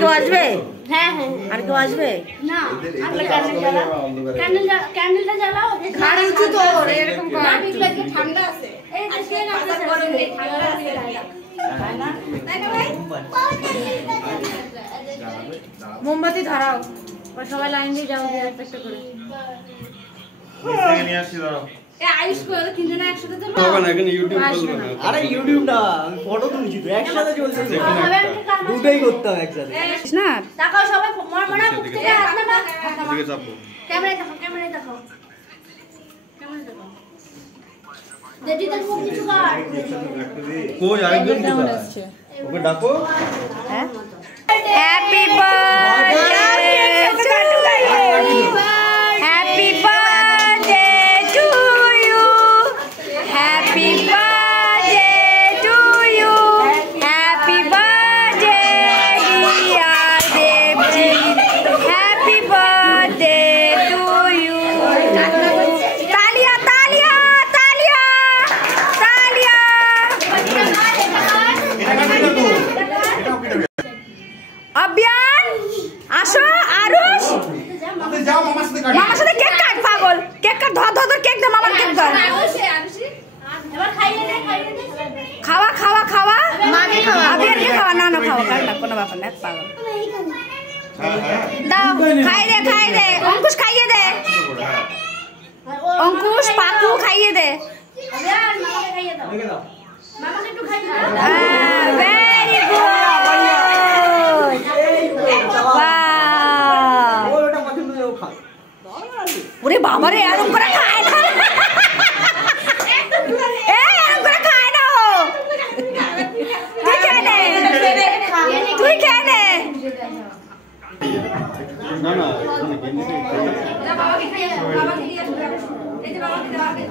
কেউ আসবে? হ্যাঁ হ্যাঁ আর কেউ আসবে না? ক্যান্ডেলটা জ্বালাও। ঘাড় উঁচু তো এরকম না বিকলে কি ঠান্ডা আছে? এই আজকে না গরম নেই, ঠান্ডা আছে তাই না? তাই না ভাই? মোমবাতি ধরাও, সবাই লাইন দিয়ে যাও একটা একটা করে। নিয়ে আসছি দাঁড়াও। আয়ুষ করে তিনজনে একসাথে চলবো। হবে না, এখানে ইউটিউব চলবে না। আরে ইউটিউব না, আমি ফটো তুলছি তো একসাথে চলছে। দুটোই করতে হবে একসাথে। না তাকাও সবাই, মনে মুখ থেকে হাত নামা। এদিকে চাপো। ক্যামেরায় দেখো, ক্যামেরায় দেখো। ক্যামেরায় দেখো। দেজি তো মুখ কিছু কর। কই আরেকজন কোথায়? ওকে ডাকো। হ্যাঁ happy birthday happy birthday to you happy birthday to you happy birthday dear Debji happy birthday to you তালিয়া তালিয়া তালিয়া তালিয়া अभियान आशो आरुष যাও মামার সাথে কাট। मामा साथे केक काट पागल केक काट धर धर केक दे मामा केक धर আয়ুষে আয়ুষে এবার খাইয়ে দে, খাইয়ে দে। खावा खावा खावा मागे खावा अभियान के खावा ना ना खावा काट ना कोनो बात नहीं पागल दाओ खाई दे अंकुश खाइए दे अंकुश पाकू खाइए दे अभियान मामाকে খাইয়ে দাও। মামাকে একটু খাইয়ে দাও। वेरी गुड वाह ওটা পছন্দ হয়ে ও খায়। ওরে বাবা রে এরকম করে খায় না এরকম করে খায় না ও তুই খেয়ে নে তুই খেয়ে নে না না যা বাবাকে খাইয়ে দাও, বাবাকে দিয়ে আসো। এই যে বাবাকে দাও আগে।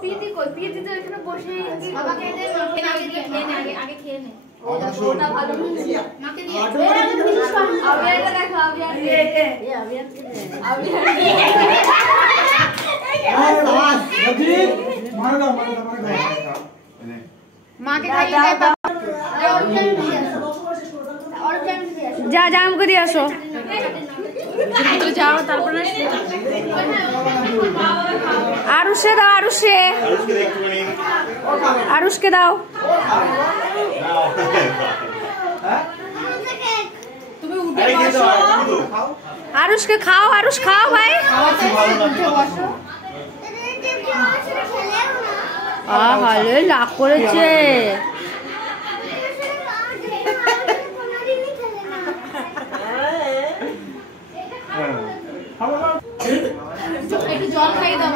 প্রীতি কই? প্রীতি তো এখানে বসেই আছে। বাবাকে দে, মাকে দিয়ে খেয়ে নে, আগে খেয়ে নে। ওটা ভালো হচ্ছে। মাকে দিয়ে আবিয়ারটা দেখো, আবিয়ার দে। এই আবিয়ার দে। আবিয়ার মারো দাও মারো দাও। মাকে খাইয়ে দে যা যা আমাকে দিয়ে আসো তো যাও তারপরে আরুষে দাও আরুষে আরুষকে দাও আরুষকে খাও আরুষ খাও ভাই আহারে লাখ করেছে একটু জল খাইয়ে দাও।